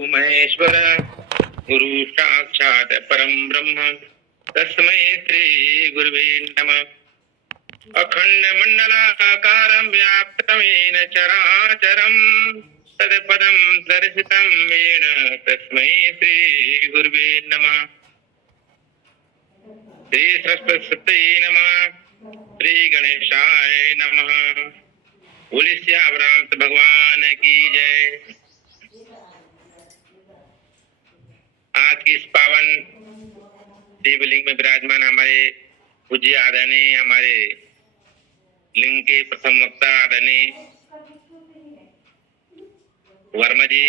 महेश्वर गुरु साक्षात् परम ब्रह्म तस्मै श्री गुरुवे नमः। अखंड मंडलाकारं व्याप्तं येन चराचरं तत्पदं दर्शितं येन तस्मै श्री गुरुवे नमः। श्री सरस्वती नमः। श्री गणेशाय नमः। बोले श्याम भगवान की जय। आज की इस पावन शिवलिंग में विराजमान हमारे पूज्य आदरणीय हमारे लिंग के प्रथम वक्ता आदरणीय वर्मा जी,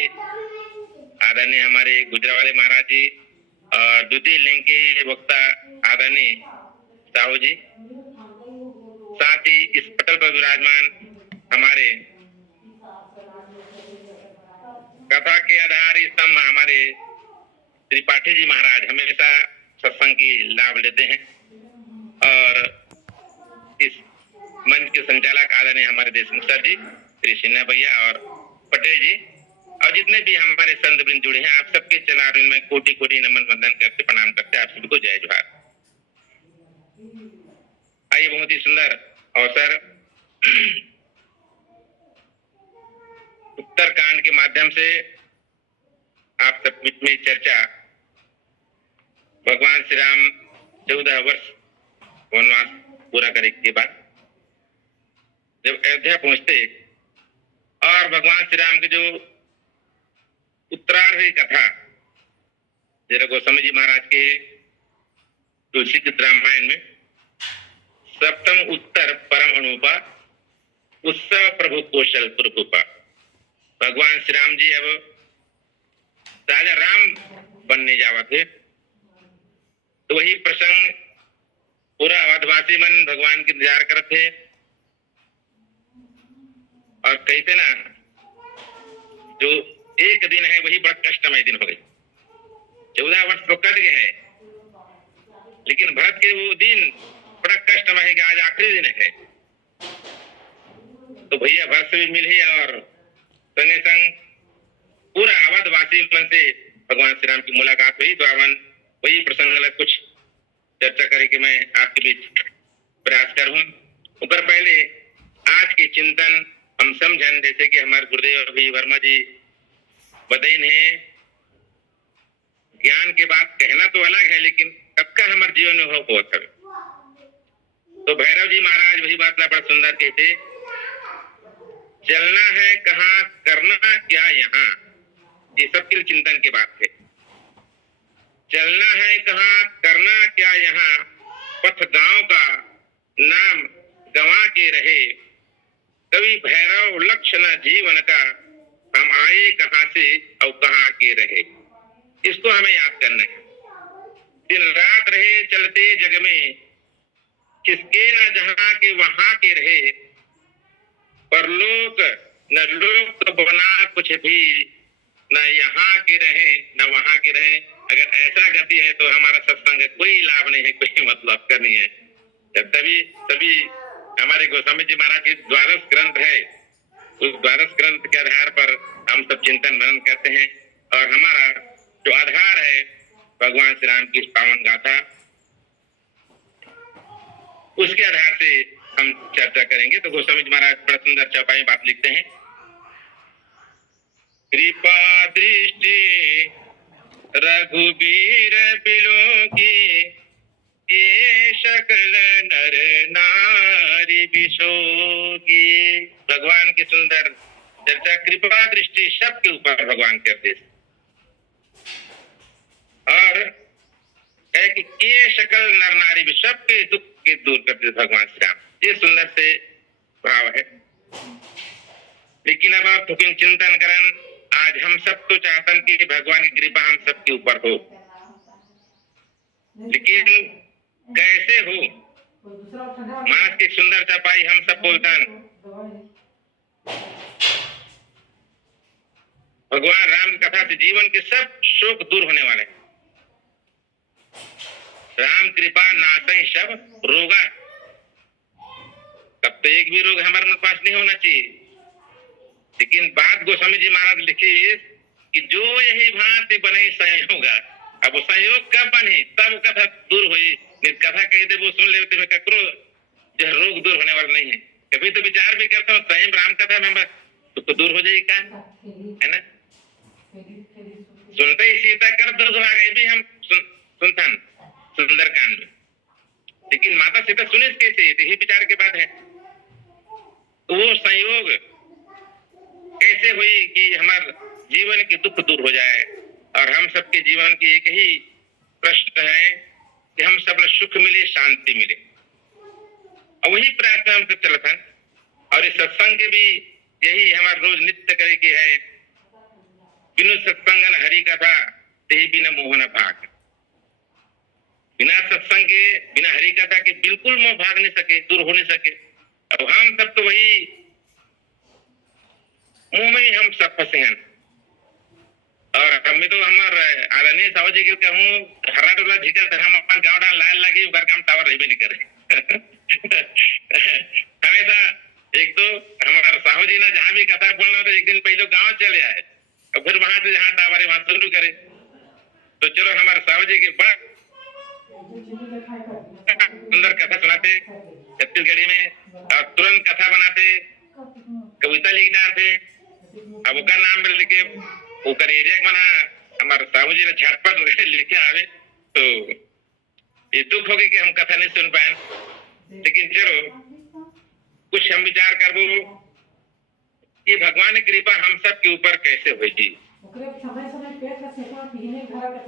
आदरणीय हमारे गुजरावाले महाराज जी और द्वितीय लिंग के वक्ता आदरणीय साहू जी, साथ ही इस पटल पर विराजमान हमारे कथा के आधार स्तंभ हमारे त्रिपाठी जी महाराज हमेशा सत्संग की लाभ लेते हैं और इस मंच के संचालक आदरणीय हमारे देशमुख सर जी, श्री सिन्हा भैया और पटेल जी और जितने भी हमारे संत वृंद जुड़े हैं, आप सबके चरणों में कोटि कोटि नमन वंदन करते प्रणाम करते आप सभी को जय जोहार। आइए, बहुत ही सुंदर अवसर उत्तरकांड के माध्यम से आप सब में चर्चा। भगवान श्री राम 14 वर्ष वनवास पूरा करने के बाद जब अयोध्या पहुंचते और भगवान श्री राम के जो उत्तरार्ध कथा जरा गोस्वामी जी महाराज के तुलसी के रामायण में सप्तम उत्तर परम अनुपा उत्सव प्रभु कौशल प्रभुपा, भगवान श्री राम जी अब राजा राम बनने जावा थे तो वही प्रसंग पूरा अवधवासी मन भगवान की इंतजार करते थे और कहते ना जो एक दिन है वही बड़ा कष्टमय दिन हो गई। 14 वर्ष तो कट गए हैं लेकिन भरत के वो दिन बड़ा कष्टमय है कि आज आखिरी दिन है। तो भैया भरत से भी मिले और संगे संग पूरा अवधवासी मन से भगवान श्री राम की मुलाकात हुई। तो अपन वही प्रसंग कुछ चर्चा करे कि मैं आपके बीच प्रयास करूं। ऊपर पहले आज के चिंतन हम समझन, जैसे कि हमारे गुरुदेव अभी वर्मा जी बताइन है, ज्ञान के बात कहना तो अलग है लेकिन कब का हमारे जीवन में हो बहुत है। तो भैरव जी महाराज वही बात बड़ा सुंदर कहते, चलना है कहाँ करना क्या यहाँ, ये सबके चिंतन की बात है। चलना है कहाँ करना क्या यहाँ, पथ गांव का नाम गंवा के रहे, कवि भैरव लक्ष्य न जीवन का, हम आए कहाँ से और कहाँ के रहे। इसको हमें याद करना है। दिन रात रहे चलते जग में, किसके न जहां के वहां के रहे, परलोक न लोक तो बना कुछ भी, न यहाँ के रहे न वहां के रहे। अगर ऐसा गति है तो हमारा सत्संग कोई लाभ नहीं है, कोई मतलब का नहीं है। तभी हमारे गोस्वामी जी महाराज के द्वादश ग्रंथ है, उस द्वादश ग्रंथ के आधार पर हम सब चिंतन मनन करते हैं और हमारा जो आधार है भगवान श्री राम की पावन गाथा, उसके आधार से हम चर्चा करेंगे। तो गोस्वामी जी महाराज बड़ा सुंदर चौपाई बात लिखते हैं, कृपा दृष्टि रघुबीर बिलो की, ये सकल नर नारी बिसोगी। भगवान की सुंदर चर्चा, कृपा दृष्टि सबके ऊपर भगवान करते और है कि ये सकल नर नारी भी सबके दुख के दूर करते भगवान श्री राम। ये सुंदर से भाव है। लेकिन अब आप चिंतन करन, आज हम सब तो चाहते हैं कि भगवान की कृपा हम सबके ऊपर हो, लेकिन कैसे हो। मानस की सुंदर चपाई हम सब बोलते हैं, भगवान राम की कथा से जीवन के सब शोक दूर होने वाले। राम कृपा नासै सब रोगा। तब तो एक भी रोग हमारे पास नहीं होना चाहिए। लेकिन बात गोस्वामी जी महाराज लिखी कि जो यही भांति बने संयोग। अब वो संयोग कब बने, तब कथा दूर हुई। कथा कह दे वो सुन ले तो ककरो जो रोग दूर होने वाला नहीं है। कभी तो विचार भी करता हूँ स्वयं राम कथा में तो दूर हो जाएगी क्या, है ना। सुनते ही सीता कर दुर्ग भाग, भी हम सुनता सुंदरकांड में, लेकिन माता सीता सुने कैसे, यही विचार के बाद है। तो वो संयोग कैसे हुई कि हमारे जीवन के दुख दूर हो जाए, और हम सबके जीवन की एक ही प्रश्न है कि हम सब सुख मिले, शांति मिले, और वही प्रयास में हम सब चलत हैं। और इस सत्संग के भी यही हमारे रोज नित्य करे के है, बिनु सत्संगन हरि कथा तेहि बिना मोहन भाग। बिना सत्संग के, बिना हरि कथा के बिल्कुल मोह भाग नहीं सके, दूर हो नहीं सके। अब हम सब तो वही मुंह में ही हम सब फंसे हैं। और हमें तो हमारे आदरणीय साहू जी के कहूँ हरा डोला झिका तरह हमारे गाँव डाल लाल लगी उगर काम टावर रही भी नहीं करे। हमेशा एक तो हमारे साहू जी ने जहाँ भी कथा बोलना तो एक दिन पहले गाँव चले आए, और फिर वहां से जहाँ टावर है वहां शुरू करे। तो चलो हमारे साहू जी के बड़ा सुंदर कथा सुनाते छत्तीसगढ़ी में, और तुरंत कथा बनाते, कविता लिख डालते। अब उसका नाम लिखे ओकर एरिया बना हमारे साहू जी ने झटपट लिखे आवे। तो ये दुख हो गई कि हम कथा नहीं सुन पाए, लेकिन चलो कुछ हम विचार करबो कि भगवान की कृपा हम सब के ऊपर कैसे हुई जी,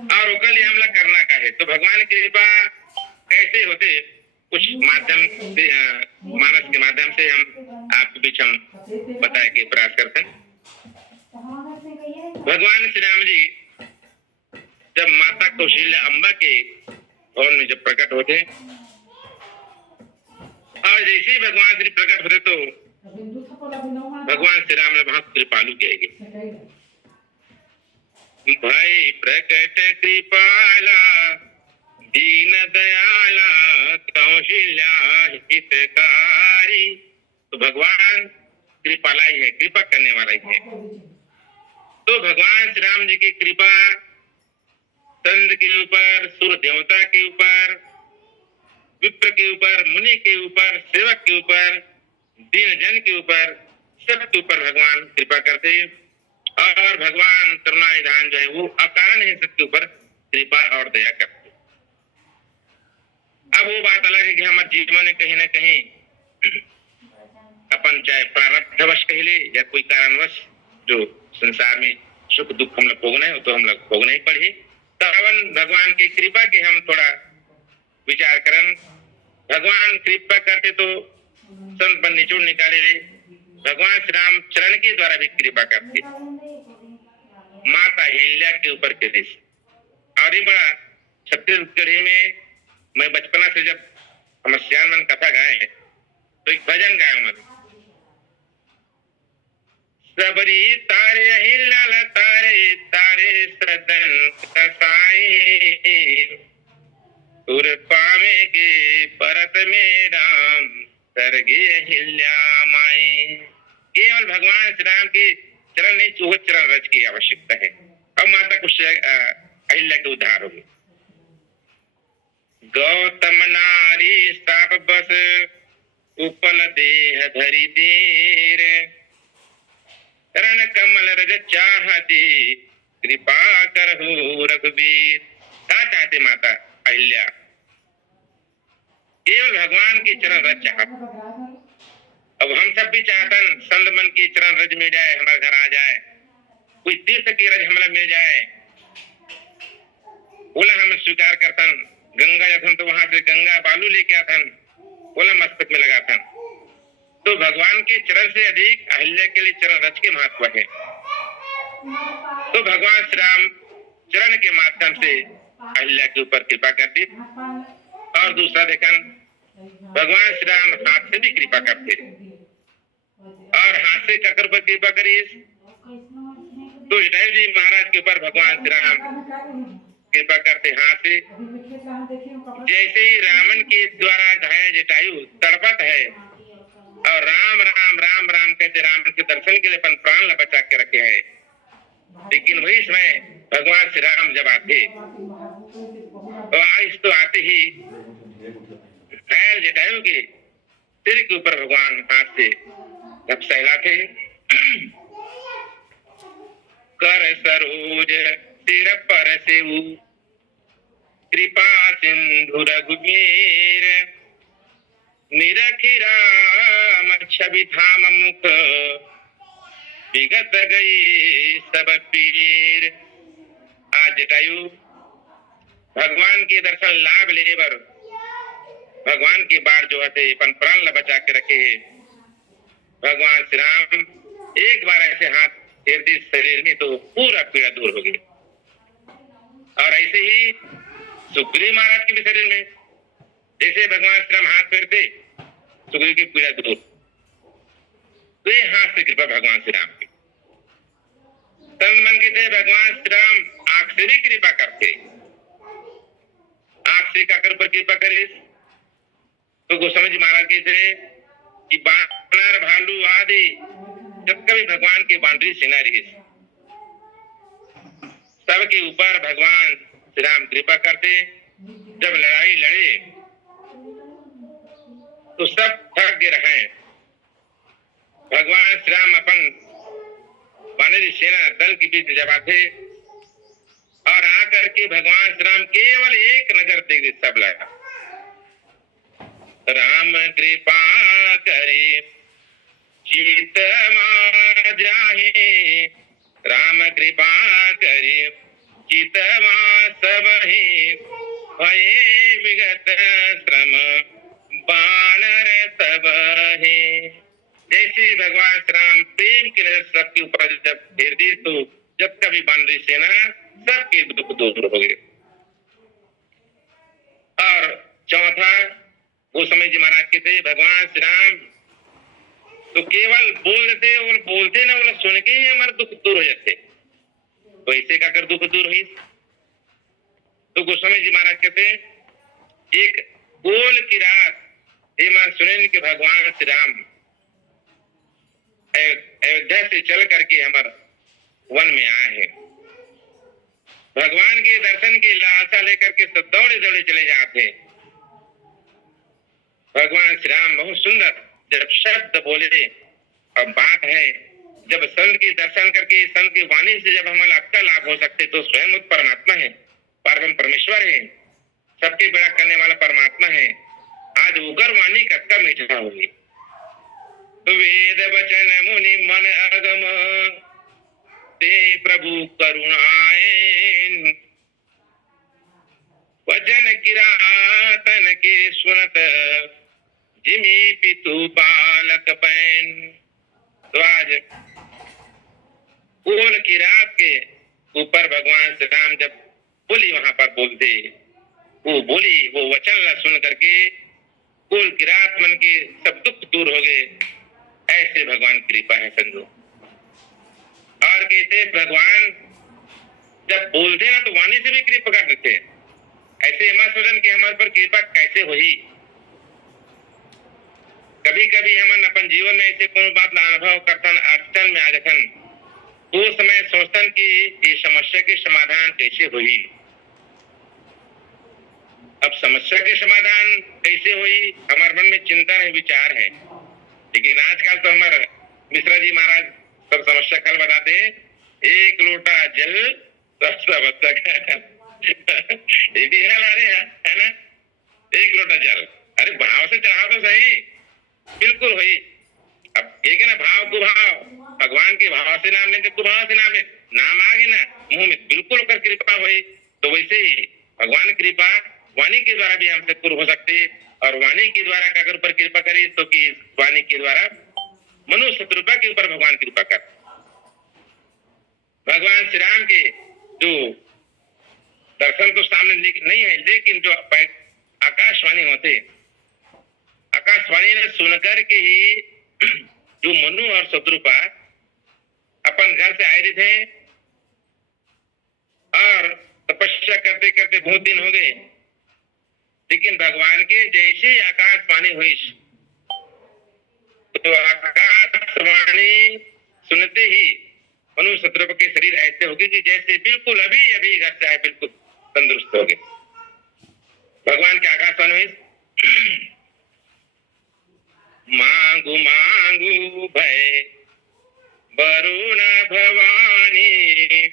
और ओकर लिए हमला करना का है। तो भगवान की कृपा कैसे होते, कुछ माध्यम से मानस के माध्यम से हम आपके बीच हम बताए के प्रयास करते हैं। भगवान श्री राम जी जब माता कौशल्या अम्बा के भवन में जब प्रकट होते, और जैसे ही भगवान श्री प्रकट होते तो भगवान श्री राम ने वहां कृपालु कहेंगे, भाई प्रकट कृपाला दीन दयाला कौशल्या हितकारी। तो भगवान कृपाला ही है, कृपा करने वाला ही है। तो भगवान श्री राम जी की कृपा चंद्र के ऊपर, सूर्य देवता के ऊपर, विप्र के ऊपर, मुनि के ऊपर, सेवक के ऊपर, दीन जन के ऊपर, सबके ऊपर भगवान कृपा करते। और भगवान करुणा निधान जो है वो अकारण है, सबके ऊपर कृपा और दया करते। अब वो बात अलग है कि हमारे जीवन में कहीं ना कहीं अपन चाहे प्रारब्धवश कह ले या कोई कारणवश जो संसार में सुख दुख हम लोग भोगना है, तो हम लोग भोगना ही पड़े। तब भगवान की कृपा के हम थोड़ा विचार करन। भगवान कृपा करते तो संत बन निचोड़ निकाले, भगवान श्री राम चरण के द्वारा भी कृपा करते माता हिल्या के ऊपर के देश। और ये बड़ा छत्तीसगढ़ी में मैं बचपना से जब हम श्यान मन कथा गाए तो एक भजन गाया मैं, सबरी तारे हिला तारे तारे सदन कसाई, तुर पावेंगे परत में राम सरगे हिल्या माई। केवल भगवान श्री राम के चरण नहीं, चूह चरण रज की आवश्यकता है। अब माता कुछ अहिल्या के उद्धार होगी। गौतम नारी साप बस उपल देह धरी देर, चरण कमल रज चाहती कृपा करहु रघुवीर। क्या चाहते माता अहिल्या? केवल भगवान के चरण रज चाहत। अब हम सब भी चाहतन संत मन की चरण रज मिल जाए, हमारे घर आ जाए, कोई तीर्थ की रज हमारा मिल जाए, बोला हम स्वीकार करतन। गंगा जाथन तो वहां से गंगा बालू लेके आथन, बोला मस्तक में लगाथन। तो भगवान के चरण से अधिक अहिल्या के लिए चरण रज के महत्व है। तो भगवान श्री राम चरण के माध्यम से अहिल्या के ऊपर कृपा कर दी। और दूसरा देखन भगवान श्री राम हाथ से भी कृपा करते, और हाथ से ककर पर कृपा करिए तो जटायु जी महाराज के ऊपर भगवान श्री राम कृपा करते हाथ से। जैसे ही रावण के द्वारा घायल जटायु तड़पत है और राम राम राम राम कहते राम के दर्शन के लिए अपन प्राण बचा के रखे हैं, लेकिन वही समय भगवान श्री राम जब आते तो आइस तो आते ही पैर जटायु के सिर के ऊपर भगवान हाथ से जब सहलाते कर सरोज सिर पर सेऊ कृपा सिंधु रघुवीर निरखि राम छवि धाम मुख विगत गई सब पीर। आज जटायु भगवान के दर्शन लाभ लेवर भगवान की बार जो है अपन प्राण न बचा के रखे। भगवान श्री राम एक बार ऐसे हाथ फेर दी शरीर में तो पूरा पीड़ा दूर हो गई। और ऐसे ही सुग्रीव महाराज के भी शरीर में जैसे भगवान श्री राम हाथ फेरते सुग्रीव की पीड़ा दूर। तो ये हाथ से कृपा भगवान श्री राम की। संत मन के थे भगवान श्री राम आंख से भी कृपा करते। आंख से काकर पर कृपा करे तो गोस्वामी जी महाराज के थे कि बानर भालू आदि जब कभी भगवान की बांड्री सेना रही सबके ऊपर भगवान श्री राम कृपा करते। जब लड़ाई लड़े तो सब थक गए रहे। भगवान श्री राम अपन वानरी सेना दल के बीच जब आते और आकर के भगवान श्री राम केवल एक नजर देख सब लगा। राम कृपा करे चित जाहे राम कृपा करे चित सब ही भये विगत श्रम बानर सब है। जैसे भगवान श्री राम प्रेम के नजर सबके ऊपर जब फेर दी तो जब कभी बानरी सेना सबके दुख दूर हो गए। और चौथा वो समय जी महाराज के थे भगवान श्री राम तो केवल बोलते ना बोला सुन के ही हमारे दुख दूर हो जाते। तो ऐसे का कर दुख दूर हुई तो गोस्वामी जी महाराज कहते एक गोल की रात हेमंत सुनेन के भगवान श्री राम अयोध्या से चल करके हमारे वन में आए हैं। भगवान के दर्शन की लालसा लेकर के सब दौड़े दौड़े चले जाते। भगवान श्री राम बहुत सुंदर जब शब्द बोले और बात है जब संत के दर्शन करके संत की वाणी से जब हमारा आपका लाभ हो सकते तो स्वयं परमात्मा है परम परमेश्वर है सबके बेड़ा करने वाला परमात्मा है। आज उगर वाणी कक्का मीठा होगी तो वेद वचन मुनि मन अगम ते प्रभु करुणाए वचन किरातन के सुनत जिमी पितु बालक बैन। तो आज कोल की रात के ऊपर भगवान श्री राम जब बोली वहां पर बोलते वो बोली वो वचन न सुन करके कोल की रात मन के सब दुख दूर हो गए। ऐसे भगवान की कृपा है संजो। और कहते भगवान जब बोलते ना तो वाणी से भी कृपा कर देते। ऐसे हेमासुरन के हमारे पर कृपा कैसे हुई। कभी कभी हम अपन जीवन में ऐसे कोई बात ना अनुभव करतन अड़चन में आ जातन तो समय सोचतन कि ये समस्या के समाधान कैसे हुई। अब समस्या के समाधान कैसे हुई हमारे मन में चिंतन है विचार है। लेकिन आजकल तो हमारे मिश्रा जी महाराज सब समस्या कल बताते एक लोटा जल ये भी है ना एक लोटा जल। अरे भाव से चढ़ा तो सही बिल्कुल हुई। अब एक है ना भाव को भाव भगवान के भाव से नाम लेते तो भाव से नाम ले नाम आ गए ना मुंह में बिल्कुल कर कृपा हुई। तो वैसे ही भगवान कृपा वाणी के द्वारा भी हमसे पूर्ण हो सकती और वाणी के द्वारा अगर ऊपर कृपा करी तो कि वाणी के द्वारा मनुष्य शत्रुपा के ऊपर भगवान कृपा कर। भगवान श्री राम के जो दर्शन तो सामने नहीं है लेकिन जो आकाशवाणी होते आकाशवाणी ने सुनकर के ही जो मनु और शत्रुपा अपन घर से आए थे और तपस्या करते करते बहुत दिन हो गए। लेकिन भगवान के जैसे आकाशवाणी हुई तो आकाशवाणी सुनते ही मनु शत्रुप के शरीर ऐसे होगी कि जैसे बिल्कुल अभी अभी घर से आए, बिल्कुल तंदुरुस्त हो गए। भगवान के आकाशवाणी मांगू मांगू भय वरुण भवानी,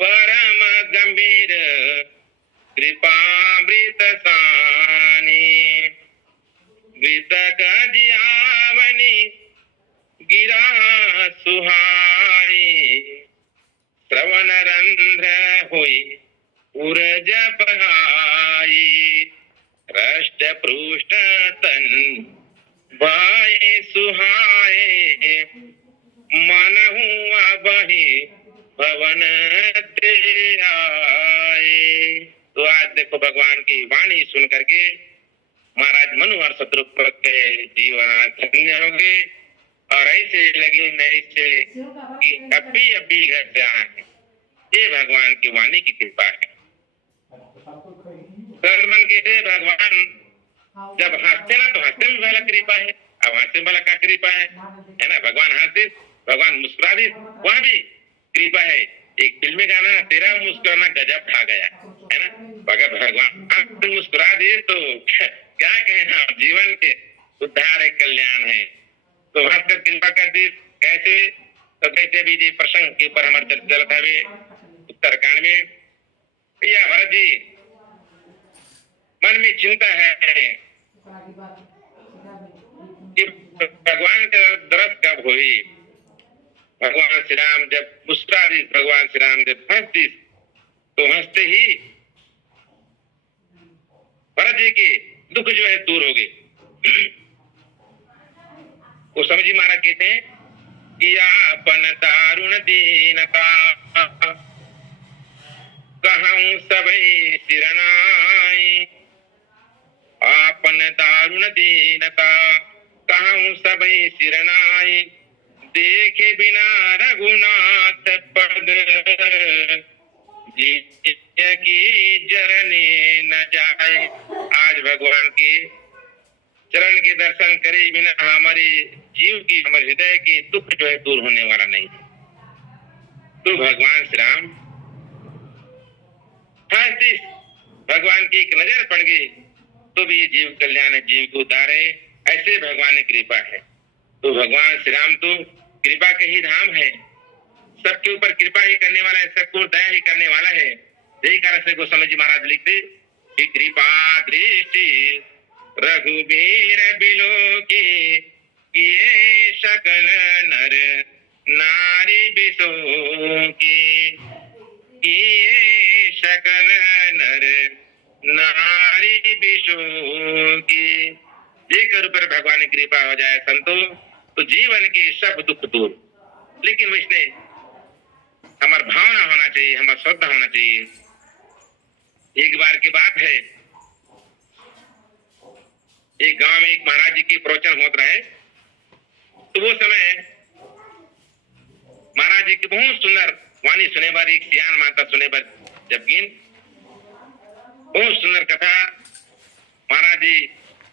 परम गंभीर कृपामृत सानी, वितक जियावनी गिरा सुहाई, श्रवण रंध्र हुई उर्ज बहाई, हृष्ट पृष्ठ तन भाई सुहाए, मन हुआ बही भवन ते आए। तो आज देखो भगवान की वाणी सुन करके महाराज मनु और शत्रुघ्न के जीवन धन्य हो गए, और ऐसे लगे नहीं से कि अभी अभी घर से आए हैं। ये भगवान की वाणी की कृपा है। मन के भगवान जब हंसते ना तो हंसते में वाला कृपा है, अब हंसने वाला का कृपा है ना। भगवान हंसते, भगवान मुस्कुरा दे, वहां भी कृपा है। एक फिल्मी गाना ना, तेरा मुस्कुराना गजब खा गया, है ना। अगर भगवान मुस्कुरा दे तो क्या कहना, जीवन के उद्धार है, कल्याण है। तो हंस कर कृपा कर दी। कैसे? तो कैसे भी जी प्रसंग के ऊपर हमारे चलता है उत्तरकांड में। भैया भरत जी मन में चिंता है कि भगवान का दरस कब हुई। भगवान श्री राम जब मुस्कुरा दी, भगवान श्री राम जब हंस दी, तो हंसते ही भरत जी के दुख जो है दूर हो गए। वो समझी महाराज कहते हैं कि आपन दारुण दीनता, कहूं सबई सिरनाई, आपन दारुण दीनता कहूं सबई सिरनाई, देखे बिना रघुनाथ पद, की जरने न जाए। आज भगवान के चरण के दर्शन करे बिना हमारे जीव की, हमारे हृदय के दुख जो है दूर होने वाला नहीं। तो भगवान श्री राम भगवान की एक नजर पड़ गई तो भी ये जीव कल्याण है, जीव को उद्धार है। ऐसे भगवान की कृपा है। तो भगवान श्री राम तो कृपा के ही धाम है, सबके ऊपर कृपा ही करने वाला है, सबको दया ही करने वाला है। यही कारण से गोस्वामी जी महाराज लिखते कि कृपा दृष्टि रघुबीर बिलो की सकल नर नारी बिसो की सकल नर नारी बिसो की। जेकर ऊपर भगवान की कृपा हो जाए संतो, तो जीवन के सब दुख दूर। लेकिन इसने हमार भावना होना चाहिए, हमार श्रद्धा होना चाहिए। एक बार की बात है, एक गांव में एक महाराज जी की प्रवचन होता है। तो वो समय महाराज जी की बहुत सुंदर वाणी सुने पर, एक सियान माता सुने पर जब गिन बहुत सुंदर कथा महाराज जी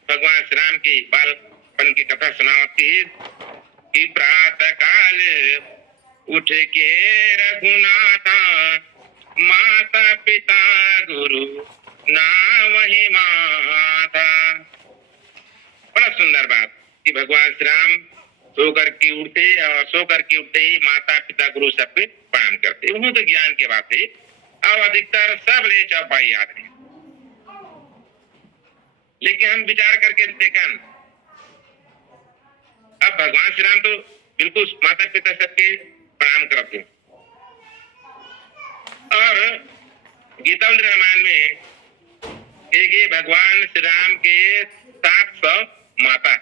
भगवान श्री राम की बालपन की कथा सुनावती है कि प्रातः काल उठ के रघुनाथा, माता पिता गुरु ना वही माता। बड़ा सुंदर बात कि भगवान श्री राम सो करके उठते, और सो करके उठते ही माता पिता गुरु सबके प्रणाम करते। वो तो ज्ञान की बात है। अब अधिकतर सब ले चौपाई याद है, लेकिन हम विचार करके देखा, अब भगवान श्री राम तो बिल्कुल माता पिता सबके प्रणाम करते। और गीता रामायण में एक भगवान श्री राम के 700 माता।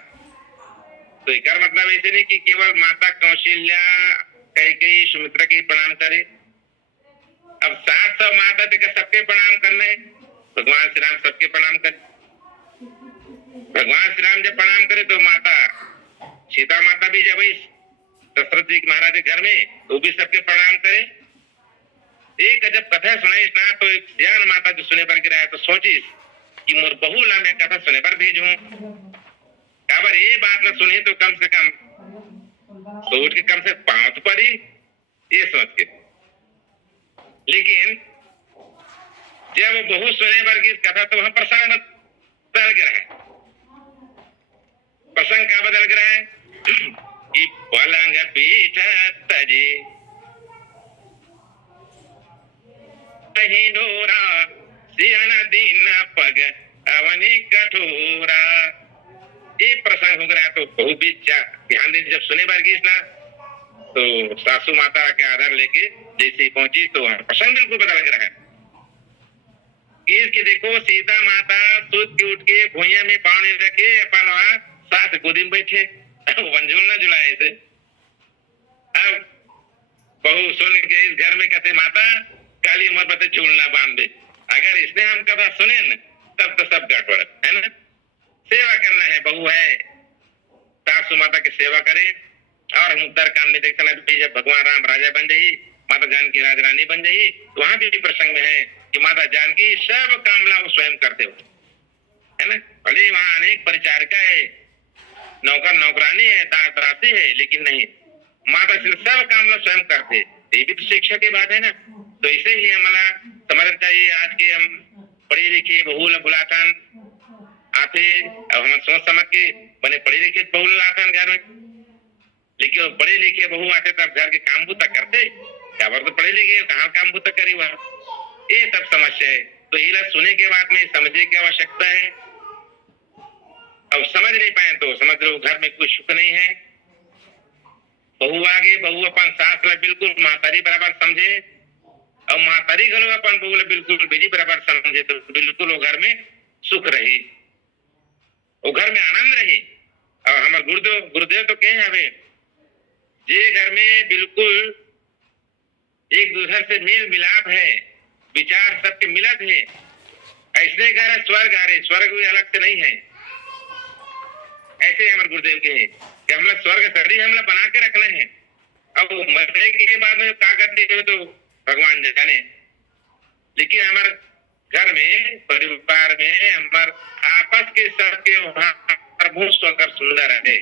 तो एक मतलब ऐसे नहीं कि केवल माता कौशल्या कैकेयी सुमित्रा के प्रणाम करे। अब 700 माता थे, सबके प्रणाम करने, भगवान श्री राम सबके प्रणाम करे। भगवान श्री राम जब प्रणाम करे तो माता सीता माता भी जब दशरथ जी महाराज के घर में, तो भी सबके प्रणाम करे। एक जब कथा सुनाई ना, तो एक सियान माता जो सुने पर गिरा है, तो सोची कि मोर बहू ला मैं कथा सुने पर भेजूं। काबर ये बात न सुनी तो कम से कम तो उठ के कम से 5 पढ़ी, ये समझ के। लेकिन जब बहु सुने वर्गीस कथा तो वहां प्रसंग बदल के रहे। प्रसंग क्या बदल के रहे कि पलंग पीठ तजे डोरा सियान दीन पग अवनी कठोरा। ये प्रसंग हो गया। तो बहु बीच ध्यान दीजिए, जब सुने वर्गीस ना तो सासू माता के आदर लेके जैसे पहुंची तो प्रसंग बिल्कुल बदल के रहा। कि देखो सीता माता सूत के उठ के भुइया में पानी रखे अपन वहां सास गोदी में बैठे वंजुल न जुलाए से। अब बहू सुन के इस घर में कहते माता काली मत बते झूलना बांध दे। अगर इसने हम कथा सुने न तब तो सब गड़बड़ है ना। सेवा करना है, बहू है सासू माता की सेवा करे। और हम उत्तर कांड में देखते हैं जब भगवान राम राजा बन जाई, माता जानकी राजरानी बन जाई, वहां भी प्रसंग में है कि माता जानकी सब कामला वो स्वयं करते हो, है ना। भले वहां अनेक परिचारिका है, नौकर नौकरानी है, दासी है, लेकिन नहीं, माता सब कामला स्वयं करते। ये भी तो शिक्षा की बात है ना। तो इसे ही हमारा समझना चाहिए। आज के हम पढ़ी लिखी बहुल बुलाथन आते, अब हम सोच समझ के बने पढ़े लिखे बहुल आथन घर में, लेकिन वो पढ़े लिखे बहू आते तब घर के काम बूता करते। क्या बार तो पढ़े लिखे कहाँ काम बूता करी हुआ, ये सब समस्या है। तो हीरा सुने के बाद में समझने की आवश्यकता है। अब समझ नहीं पाए तो समझ लो घर में कुछ सुख नहीं है। बहू आगे बहू अपन सास ला बिल्कुल महतारी बराबर समझे, और महतारी घलो अपन बहू ला बिल्कुल बेटी बराबर समझे, तो बिल्कुल वो घर में सुख रही, वो घर में आनंद रही। और हमारे गुरुदेव तो कहे हमें जे घर में बिल्कुल एक दूसरे से मेल मिलाप है, विचार सबके मिलत है, ऐसे घर स्वर्ग आ रहे, स्वर्ग भी अलग से नहीं है। ऐसे हमारे गुरुदेव के हैं कि हम लोग स्वर्ग शरीर हम लोग बना के रखना है। अब मरने के बाद में क्या करते हो तो भगवान जाने, लेकिन हमारे घर में परिवार में हमारे आपस के सबके वहां सुंदर है।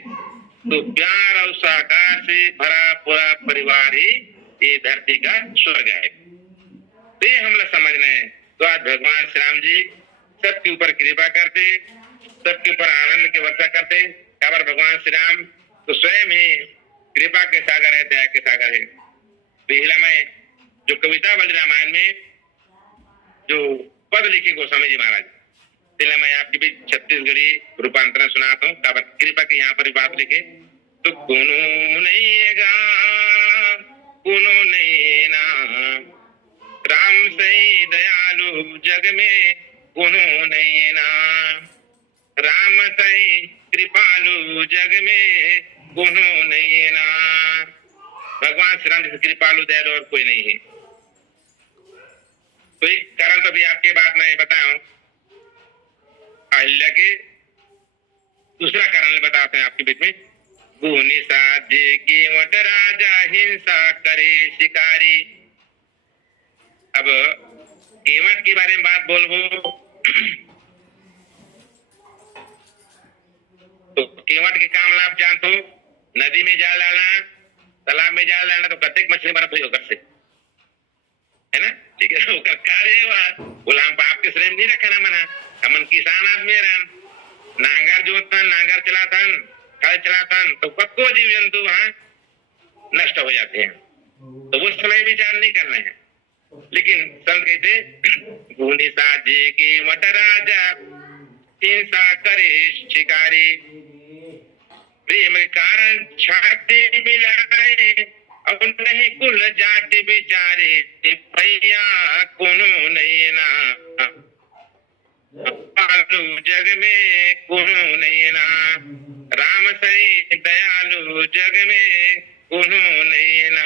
तो प्यार और सहकार से भरा पूरा परिवार ही ये धरती का स्वर्ग है। तो ये हम लोग समझना है। तो आज भगवान श्री राम जी सबके ऊपर कृपा करते, सबके ऊपर आनंद की वर्षा करते। खबर भगवान श्री राम तो स्वयं ही कृपा के सागर है, दया के सागर है। पहला में जो कविता वाली रामायण में जो पद लिखे गोस्वामी जी महाराज, पहला मैं आपके भी छत्तीसगढ़ी रूपांतरण सुनाता हूँ। कृपा के यहाँ पर बात लिखे तो कुनो नहीं गा कुनो नहीं ना, राम सही दयालु जग में कुनो नहीं ना, राम सही कृपालु जग में कुनो नहीं ना। भगवान श्री राम जैसे कृपालु दयालु और कोई नहीं है। तो एक कारण तो भी आपके बात में बताऊं, अहिल्या के दूसरा कारण बताते हैं आपके बीच में। गुनी साध्य कीमत राजा हिंसा करे शिकारी। अब कीमत के बारे में बात बोलबो तो कीमत के काम लाभ जानते हो। नदी में जाल डालना, तालाब में जाल डालना तो कतेक मछली बनत हुई होकर से, है ना। ठीक है, ओकर कार्य बोला हम बाप के श्रेय नहीं रखना मना। हमन किसान आदमी रहन, नांगर जोतन, नांगर चलातन, हल चलातन, तो कतको जीव जंतु वहां नष्ट हो जाते हैं। तो उस समय विचार नहीं करना है। लेकिन संत कहते गुनी साजे की मट राजा हिंसा करे शिकारी, प्रेम कारण छाती मिलाए अब नहीं कुल जाति बिचारे, भैया कोनो नहीं ना, पालू जग में कोनो नहीं ना, राम सही दयालु जग में कोनो नहीं ना।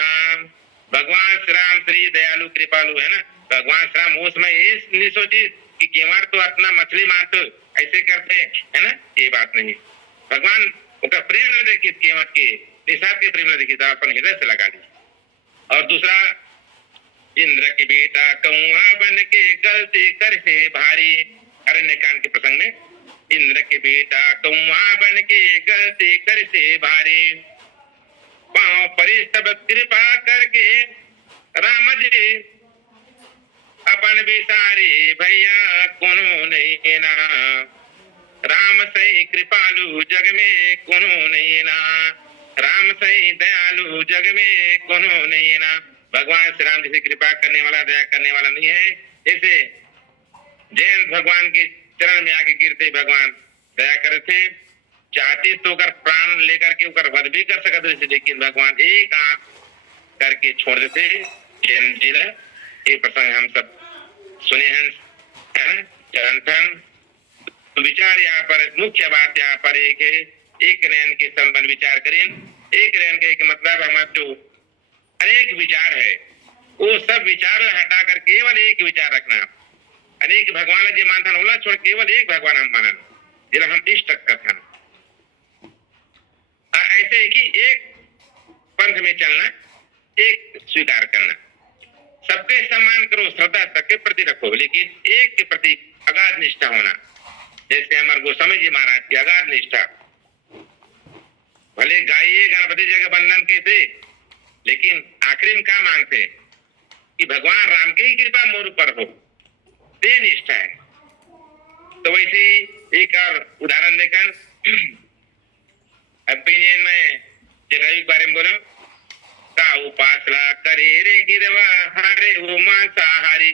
भगवान श्री राम श्री दयालु कृपालु है ना। भगवान श्री राम उसमें नहीं सोची कि केवल तो अपना मछली मारते ऐसे करते है ना, ये बात नहीं। भगवान उनका प्रेम न देखी केवट के निषाद के प्रेम न देखी, अपन हृदय से लगा दी। और दूसरा, इंद्र की बेटा कौआ बन के गलती करे भारी। अरण्य कांड के प्रसंग में इंद्र के बेटा कौआ बन के गलती करे भारी, पाँव परी सब कृपा करके राम जी अपन बिसारे भैया कोनो नहीं ना। राम सही कृपालु जग में कोनो नहीं ना। राम सही दयालु जग में कोनो नहीं ना। भगवान श्री राम जैसे कृपा करने वाला दया करने वाला नहीं है। ऐसे जैन भगवान के चरण में आके गिरते भगवान दया करे थे। चाहते तो कर प्राण लेकर के ऊपर वध भी कर सकते थे, लेकिन भगवान एक आंख करके छोड़ देते जैन जी ने। ये प्रसंग हम सब सुने हैं चरण। तो विचार यहाँ पर मुख्य बात यहाँ पर एक है, एक नयन के संबंध विचार करें। एक नयन का एक मतलब हमारा जो अनेक विचार है वो सब विचार हटा कर केवल एक विचार रखना। अनेक भगवान जी मानथन होला छोड़ केवल एक भगवान हम मानन जिला हम इष्ट कथन। ऐसे ही एक पंथ में चलना, एक स्वीकार करना, सबके सम्मान करो, श्रद्धा सबके प्रति रखो, लेकिन एक के प्रति अगाध निष्ठा होना। जैसे हमारे गोस्वामी जी महाराज की अगाध निष्ठा। भले गाइए गणपति जी के बंधन के थे, लेकिन आखिरी में क्या मांगते कि भगवान राम की ही कृपा मोर पर हो, ते निष्ठा है। तो वैसे एक और उदाहरण देकर ओपिनियन में जटायु के बारे में बोलो। का उपासना करे रे गिरवा हरे वो मांसाहारी।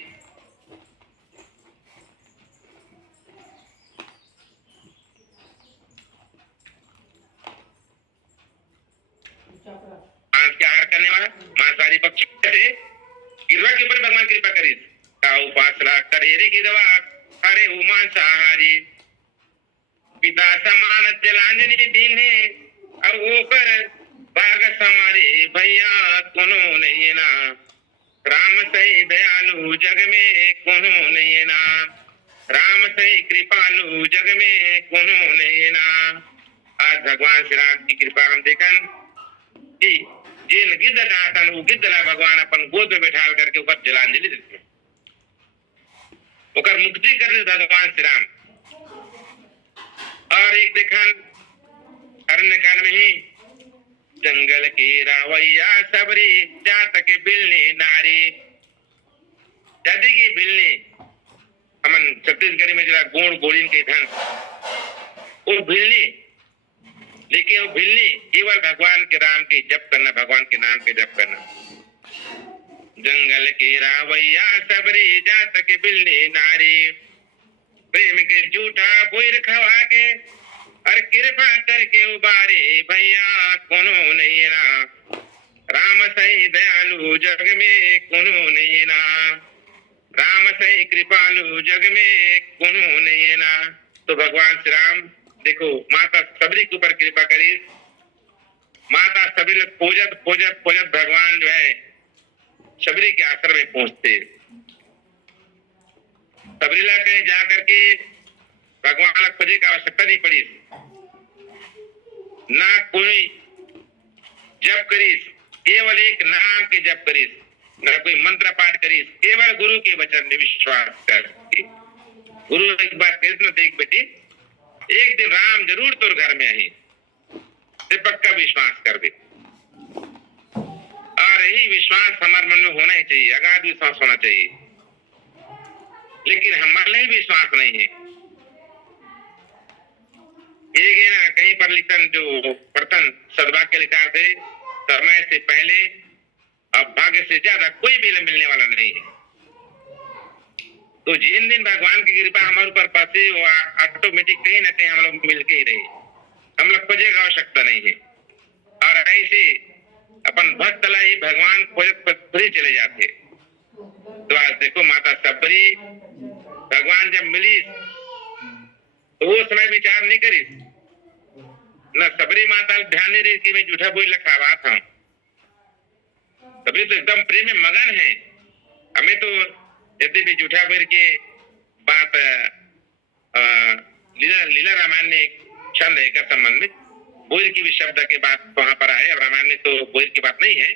मांस के आहार करने वाला मांसाहारी पक्षी से गिरवा के ऊपर भगवान कृपा करी। का उपासना करे रे गिरवा हरे वो मांसाहारी। पिता समान जलांजलि दीने अब वो कर बाग संवारे भैया कोनो नहीं ना। राम सही दयालु जग में कोनो नहीं ना। राम सही कृपालु जग में कोनो नहीं ना। आज भगवान श्री राम की कृपा हम देखन कि जिन गिद्ध का वो गिद्धला भगवान अपन गोद में बैठाल करके ऊपर जलांजलि देते, ओकर मुक्ति कर दे भगवान श्री राम। और एक देखन अरण्यकांड में ही जंगल की रावैया सबरी जात के बिलनी नारी। जाति की बिलनी हमन छत्तीसगढ़ी में जरा गोड़ गोड़ीन के धन वो बिलनी, लेकिन वो बिलनी केवल भगवान के राम के जप करना, भगवान के नाम के जप करना। जंगल की रावैया सबरी जात के बिलनी नारी। प्रेम के झूठा बोर खवा के और कृपा करके उबारे भैया कोनो नहीं ना। राम सही दयालु जग में कोनो नहीं ना। राम सही कृपालु जग में कोनो नहीं ना। तो भगवान श्री राम देखो माता सबरी के ऊपर कृपा करी। माता सबरी पूजत पूजत पूजत भगवान जो है सबरी के आश्रम में पहुंचते। सबरीला कहीं जाकर के भगवान खोजे की आवश्यकता नहीं पड़ी, ना कोई जप करीस, केवल एक नाम के जप करीस, ना कोई मंत्र पाठ करीस, केवल गुरु के वचन में विश्वास कर। गुरु एक बात कह देख बेटी, एक दिन राम जरूर तोर घर में आई, ते पक्का विश्वास कर दे। और यही विश्वास हमारे मन में होना ही चाहिए, अगाध विश्वास होना चाहिए। लेकिन हमारे लिए विश्वास नहीं है। ये ना कहीं पर लिखन जो प्रथम सदवाक्य लिखा थे, समय से पहले अब भाग्य से ज्यादा कोई भी मिलने वाला नहीं है। तो जिन दिन भगवान की कृपा हमारे ऊपर पासे हुआ ऑटोमेटिक कहीं ना कहीं हम लोग मिल के ही रहे, हम लोग खोजे की आवश्यकता नहीं है। और ऐसे अपन भक्त लाई भगवान खोज चले जाते। तो आज देखो माता सबरी भगवान जब मिली तो वो समय विचार नहीं करी, न सबरी माता ध्यान नहीं रही कि मैं झूठा बोल लखावा था। सबरी तो एकदम प्रेम में मगन है। हमें तो यदि भी झूठा बोल के बात लीला रामायण ने छंद है कर संबंध में बोल की भी शब्द के बात वहां पर आए। रामायण में तो बोल की बात नहीं है,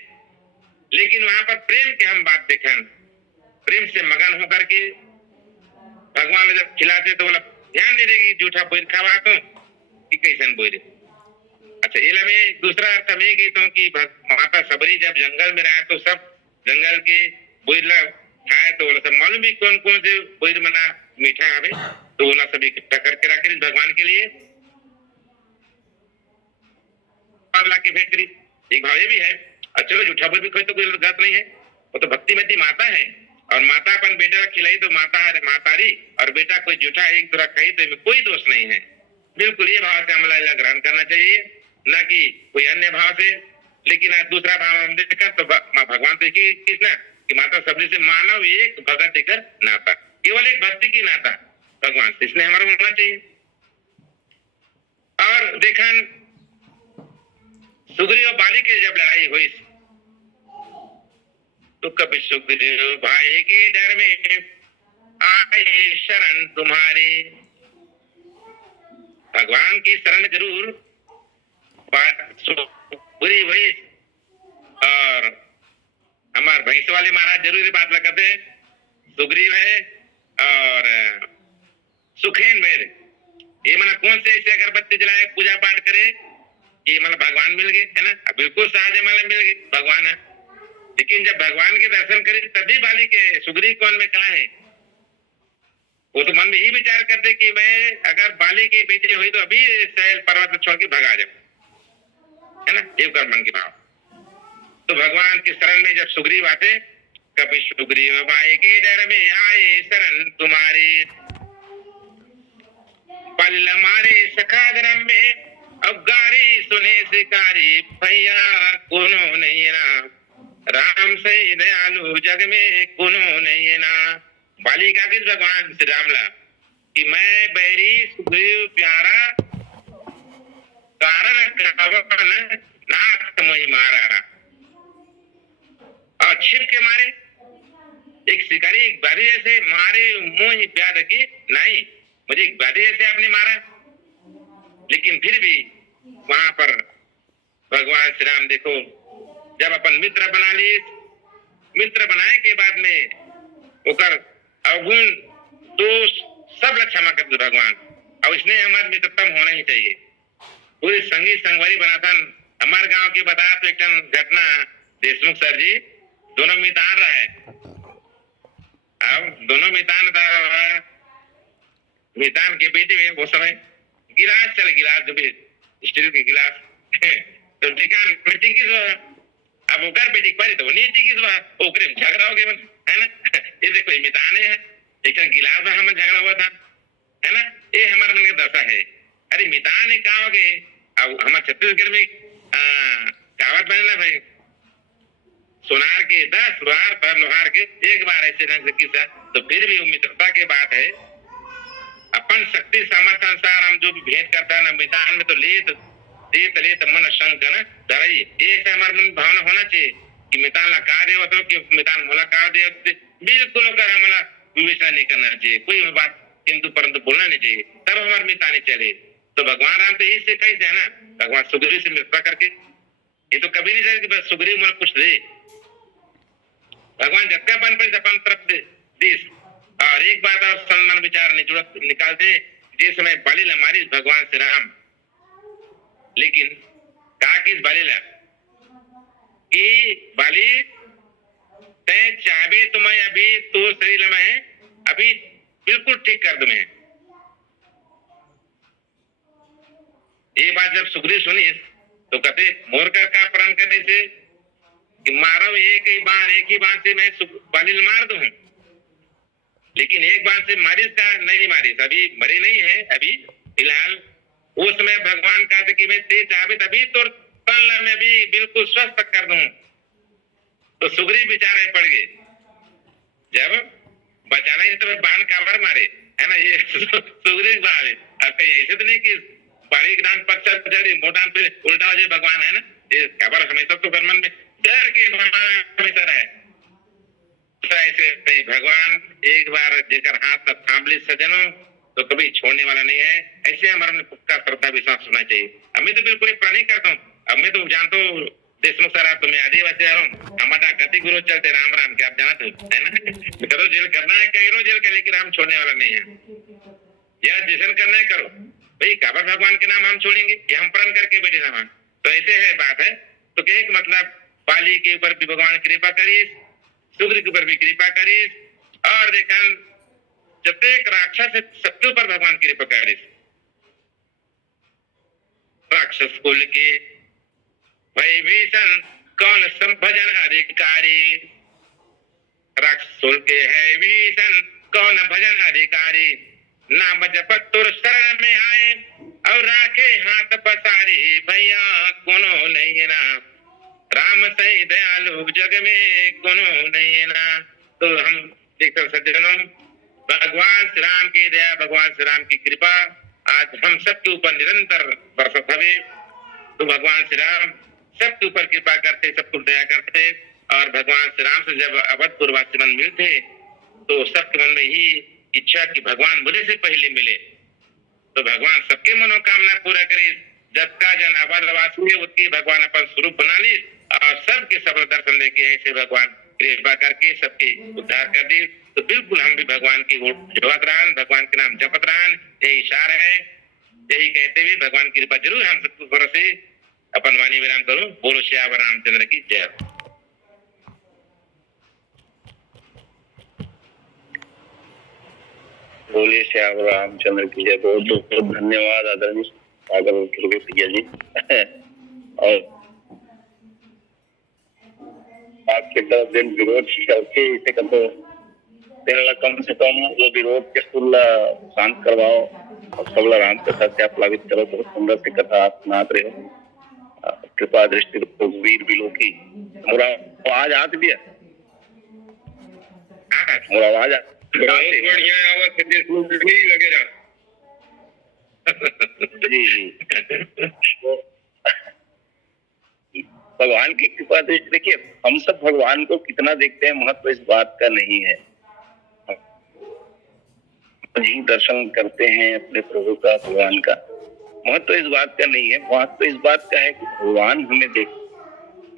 लेकिन वहां पर प्रेम के हम बात देखें, प्रेम से मगन होकर के भगवान जब खिलाते तो बोला ध्यान दे देगी झूठा बोल खावा तो कि कैसन बोले। अच्छा ये में दूसरा अर्थ हमें कि तो कि माता सबरी जब जंगल में रहा तो सब जंगल के बोइला खाए तो बोला सब मालूम है कौन कौन से बोइर मना मीठा हवे तो बोला सब इकट्ठा करके रखे भगवान के लिए ला के भेंट करी। एक भाव ये भी है और चलो झूठा बोल भी कोई तो कोई गलत नहीं है, वो तो भक्तिमती माता है और माता अपन बेटा खिलाई तो माता है मातारी और बेटा कोई झूठा एक दूसरा कही तो इसमें कोई दोष नहीं है। बिल्कुल ये भाव से हमला ग्रहण करना चाहिए न कि कोई अन्य भाव से। लेकिन आज दूसरा भाव हम देखा तो भगवान तो किसना कि माता सबरी से मानव एक भगत देकर नाता, केवल एक भक्ति की नाता भगवान से, इसलिए हमारा होना चाहिए। और देखा सुग्रीव और बाली की जब लड़ाई हुई तो कभी सुग्रीव भाई के डर में आए शरण तुम्हारे, भगवान की शरण जरूर सुग्रीव भाई और हमारे भैंस वाले महाराज जरूर बात लगाते हैं। सुग्रीव है और सुखेन वेद ये मतलब कौन से ऐसे अगरबत्ती जलाए पूजा पाठ करे ये मतलब भगवान मिल गए है ना, बिल्कुल सहज मतलब मिल गए भगवान है। लेकिन जब भगवान के दर्शन करे तभी बाली के सुग्रीव कौन में कहा है, वो तो मन में ही विचार करते कि मैं अगर बाली के बेटे हुई तो अभी शैल पर्वत छोड़ के भगा जाऊं, है ना, ये कर मन के भाव। तो भगवान की शरण में जब सुग्रीव आते कभी सुग्रीव भाई के डर में आए शरण तुम्हारे, पल मारे सखाग्रम में अवगारी सुने शिकारी भैया कोनो नहीं ना, राम से दयालु जग में कोनो नहीं ना। बाली का किस भगवान श्री रामला कि मैं बैरी सुग्रीव प्यारा कारण कवन नाथ मोहि मारा, और छिप के मारे एक शिकारी एक बारी ऐसे मारे मोहि प्याद की नहीं, मुझे एक बारी ऐसे आपने मारा। लेकिन फिर भी वहां पर भगवान श्री राम देखो जब अपन मित्र बना लिए, मित्र बनाए के बाद में होकर अवगुण दोष सब क्षमा कर दे भगवान, और इसने हमारे मित्रतम होना ही चाहिए। पूरी संगी संगवारी बनाथन हमारे गांव की बता तो एक घटना देशमुख सर जी दोनों मितान रहे, अब दोनों मितान के बेटे में वो समय गिलास चले, गिलास जो भी स्टील के गिलास तो ठिकान मिट्टी की अब वो घर बेटी पारी तो वो नीति की ओकरे में झगड़ा हो गया है ना। ये देखो ये मिताने है एक गिलास में हमें झगड़ा हुआ था है ना, ये हमारे मन का दशा है। अरे मिताने कहा हो गए अब हमारे छत्तीसगढ़ में कहावत बने ना भाई, सोनार के 10 बार पर लोहार के एक बार ऐसे ढंग से किसा। तो फिर भी वो मित्रता की बात है, अपन शक्ति सामर्थ्य अनुसार हम जो भी भेंट करता है ना मितान में तो लेत मन शंक न धरई, ये ऐसे हमारे मन भावना होना चाहिए कि मितान ला कहा दे तो कि मितान मोला कहा दे, बिल्कुल होकर हमारा विवेचना नहीं करना चाहिए, कोई बात किंतु परंतु बोलना नहीं चाहिए, तब हमारे मिताने चले। तो भगवान राम तो इससे कही थे ना, भगवान सुग्रीव से मित्रता करके ये तो कभी नहीं चाहे कि बस सुग्रीव मन कुछ दे, भगवान जत्का बन पर अपन तरफ से देश। और एक बात आप सम्मान विचार निकालते जिस समय बाली मारी भगवान श्री राम, लेकिन कहा किस बाली ला कि बाली तय चाहे तो मैं अभी तो शरीर में है अभी बिल्कुल ठीक कर दूं मैं। ये बात जब सुग्रीव सुनी तो कहते मोर का प्रण करने से कि मारो एक ही बाण से मैं बाली मार दूं, लेकिन एक बार से मारिस का नहीं मारिस, अभी मरी नहीं है अभी फिलहाल। उस समय भगवान का कि मैं तेज चाहे तभी तो तन में भी बिल्कुल स्वस्थ कर दूं। तो सुग्रीव बेचारे पड़ गए, जब बचाना ही तो बाण काबर मारे है ना, ये सुग्रीव बारे अब कहीं ऐसे तो नहीं कि बाड़ी दान पक्ष मोटान पे उल्टा हो जाए भगवान है ना, ये खबर हमेशा तो मन में डर के हमेशा रहे। तो ऐसे भगवान एक बार जेकर हाथ थाम ली सजनों तो कभी छोड़ने वाला नहीं है, ऐसे हमारे में पक्का श्रद्धा विश्वास होना चाहिए। अब मैं तो बिल्कुल प्रण नहीं करता हूँ, अब मैं तो जानता हूँ देशमुख सर आप तो मैं आदिवासी आ रहा हूँ, हमारा गति गुरु चलते राम राम के आप जानते हो है ना, करो जेल करना है करो जेल का, लेकिन हम छोड़ने वाला नहीं है। यह जैसन करना है करो भाई, काबर भगवान के नाम हम छोड़ेंगे, ये हम प्रण करके बैठे ना तो ऐसे है बात है। तो कहे कि मतलब बाली के ऊपर भी भगवान कृपा करीस, शुक्र के ऊपर भी कृपा करीस, और देखन जतेक राक्षस है सबके ऊपर भगवान कृपा करीस। राक्षस कुल के भयभीषण कौन संभजन अधिकारी, राक्षस कुल के है भीषण कौन भजन अधिकारी, नाम जपत तुर शरण में आए और राखे हाथ पसारी, भैया कोनो नहीं ना, राम सही दयालु जग में कोनो नहीं ना। तो हम देखते सज्जनों, भगवान श्री राम की दया, भगवान श्री राम की कृपा आज हम सबके ऊपर निरंतर बरसत हवे। तो भगवान श्री राम सबके ऊपर कृपा करते, सबको दया करते, और भगवान श्री राम से जब अवधपुर वासी मन मिलते तो सबके मन में ही इच्छा कि भगवान मुझे से पहले मिले, तो भगवान सबके मनोकामना पूरा करे। जब का जन अवधवास हुए उसकी भगवान अपन स्वरूप बना ली और सबके सब दर्शन देके ऐसे भगवान कृपा करके सबके उद्धार कर दी। तो बिल्कुल हम भी भगवान की जोहत रहन, भगवान के नाम जपत रहन, यही इशारा है। यही कहते हुए भगवान की कृपा जरूर हम सबको भरोसे अपन वाणी विराम करूं। बोलो श्याम रामचंद्र की जय। बोलिए श्याम रामचंद्र की जय। बहुत बहुत धन्यवाद आदरणीय सागर भैया जी। और आपके तरफ दिन विरोध करके इसे कम से कम वो विरोध के सुल्ला शांत करवाओ और सबला राम कथा से आप लाभित करो। बहुत सुंदर से कथा आप सुनाते रहे हो। कृपा दृष्टि वीर बिलो की मोरा आवाज आती भी है, मोरा आवाज बहुत बढ़िया आवाज लगे रहा। जी जी। भगवान की कृपा दृष्टि देखिए, हम सब भगवान को कितना देखते हैं महत्व इस बात का नहीं है। जी दर्शन करते हैं अपने प्रभु का, भगवान का महत्व इस बात का नहीं है। महत्व इस बात का है कि भगवान हमें देख।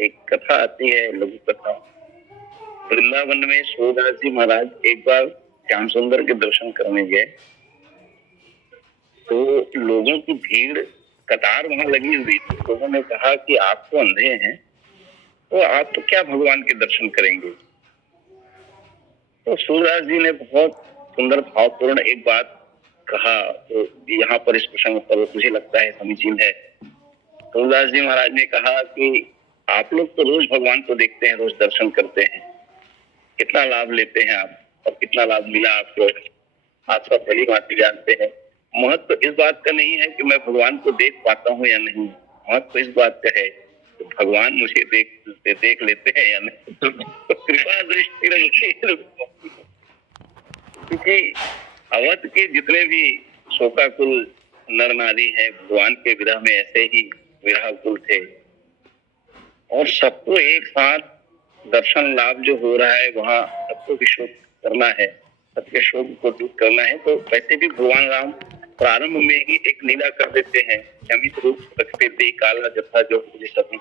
एक कथा आती है, लघु कथा। वृंदावन में सूरदास जी महाराज एक बार श्याम सुंदर के दर्शन करने गए तो लोगों की भीड़ कतार वहां लगी हुई थी। लोगों ने कहा कि आप तो अंधे हैं तो आप तो क्या भगवान के दर्शन करेंगे। तो सूरदास जी ने बहुत सुंदर भावपूर्ण एक बात कहा, तो यहाँ पर इस प्रसंग पर मुझे लगता है समीचीन है। सूरदास जी महाराज ने कहा कि आप लोग तो रोज भगवान को देखते हैं, रोज दर्शन करते हैं, कितना लाभ लेते हैं आप और कितना लाभ मिला आपको, आप सब भली भांति जानते हैं। महत्व इस बात का नहीं है कि मैं भगवान को देख पाता हूँ या नहीं, महत्व इस बात का है कि भगवान मुझे देख लेते हैं या नहीं। तो कृपा दृष्टि रखिए, क्योंकि अवध के जितने भी शोकाकुल नर नारी हैं भगवान के विरह में ऐसे ही विरहाकुल थे, और सबको एक साथ दर्शन लाभ जो हो रहा है वहाँ सबको भी शोक करना है, सबके शोक को दूर करना है। तो वैसे भी भगवान राम प्रारंभ में ही एक लीला कर देते हैं, अमित रूप रखते थे काला जथा जो मुझे सभी